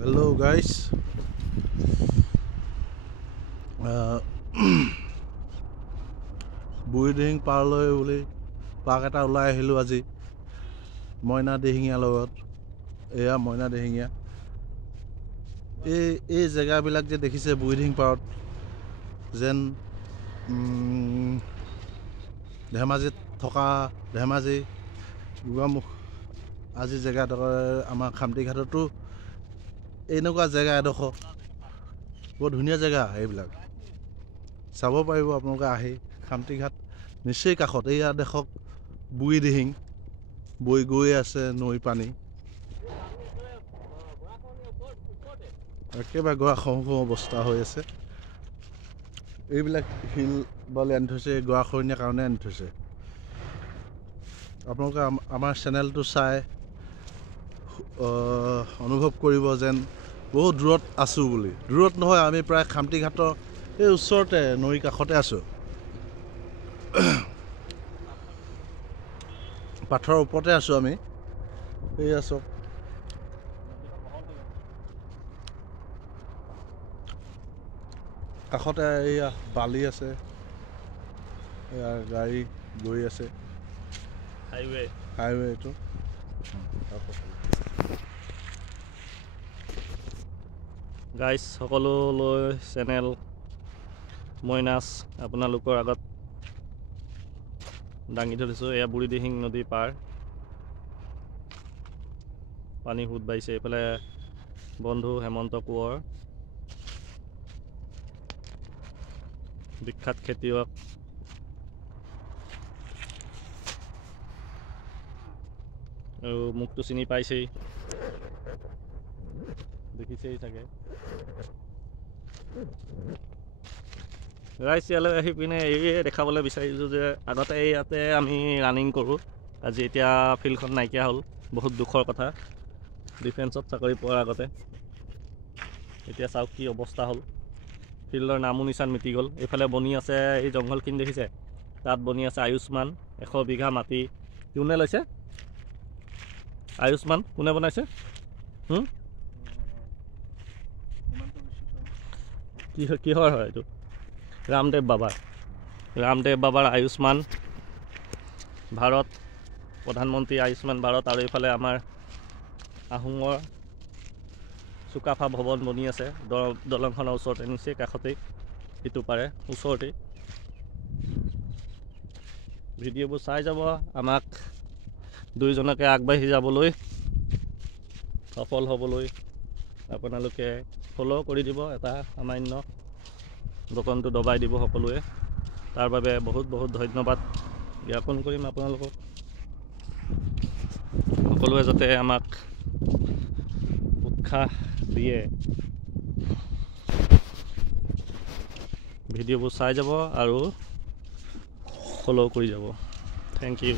Hello guys, Burhidihing পাৰলৈ বুলি পাক এটা ওলাই আহিলোঁ আজি মইনা দিহিঙীয়াৰ লগত। এয়া মইনা দিহিঙীয়া। এই জেগাবিলাক যে দেখিছে বুঢ়ীদিহিং পাৰত যেন ধেমাজিত থকা ধেমাজি গোগামুখ আজি জেগাডোখৰ আমাৰ খামটিঘাটতো এনেকুৱা জেগা এডোখৰ বৰ ধুনীয়া জেগা। এইবিলাক চাব পাৰিব আপোনালোকে আহি। খামটিঘাট নিচেই কাষত। এইয়া দেখক বুঢ়ীদিহিং বৈ গৈ আছে নৈ পানী একেবাৰে গৰা খহু খহু অৱস্থা হৈ আছে। এইবিলাক শিল বালি আনি থৈছে গৰাখহনীয়াৰ কাৰণে আনি থৈছে। আপোনালোকে আমাৰ চেনেলটো চাই অনুভৱ কৰিব যেন বহুত দূৰত আছোঁ বুলি। দূৰত নহয়, আমি প্ৰায় খামটিঘাটৰ এই ওচৰতে নৈৰ কাষতে আছোঁ। পাথৰৰ ওপৰতে আছোঁ আমি। এইয়া চাওক, কাষতে এইয়া বালি আছে, এয়া গাড়ী গৈ আছে হাইৱে এইটো। গাইজ সকলোলৈ চেনেল মইনাছ আপোনালোকৰ আগত দাঙি ধৰিছোঁ। এয়া বুঢ়ীদিহিং নদী পাৰ, পানী সোঁত বাঢ়িছে। এইফালে বন্ধু হেমন্ত কোঁৱৰ, বিখ্যাত খেতিয়ক। আৰু মোকতো চিনি পাইছেই, দেখিছেই চাগে। ৰাইজ ইয়ালৈ আহি পিনে এইয়ে দেখাবলৈ বিচাৰিছোঁ যে আগতে ইয়াতে আমি ৰানিং কৰোঁ। আজি এতিয়া ফিল্ডখন নাইকিয়া হ'ল, বহুত দুখৰ কথা। ডিফেন্সত চাকৰি পোৱাৰ আগতে এতিয়া চাওক কি অৱস্থা হ'ল। ফিল্ডৰ নামো নিচান মিটি গ'ল। এইফালে বনি আছে, এই জংঘলখিনি দেখিছে, তাত বনি আছে আয়ুষ্মান। 100 বিঘা মাটি কোনে লৈছে? আয়ুষ্মান কোনে বনাইছে? কিহৰ হয় এইটো? ৰামদেৱ বাবাৰ আয়ুষ্মান ভাৰত, প্ৰধানমন্ত্ৰী আয়ুষ্মান ভাৰত। আৰু এইফালে আমাৰ আহোমৰ চুকাফা ভৱন বনি আছে দলংখনৰ ওচৰতে, নিচেই কাষতেই, সিটো পাৰে ওচৰতেই। ভিডিঅ'বোৰ চাই যাব, আমাক দুয়োজনকে আগবাঢ়ি যাবলৈ, সফল হ'বলৈ আপোনালোকে ফ'ল' কৰি দিব। এটা সামান্য বটনটো দবাই দিব সকলোৱে। তাৰ বাবে বহুত বহুত ধন্যবাদ জ্ঞাপন কৰিম আপোনালোকক। সকলোৱে যাতে আমাক উৎসাহ দিয়ে। ভিডিঅ'বোৰ চাই যাব আৰু ফ'ল' কৰি যাব। Thank U.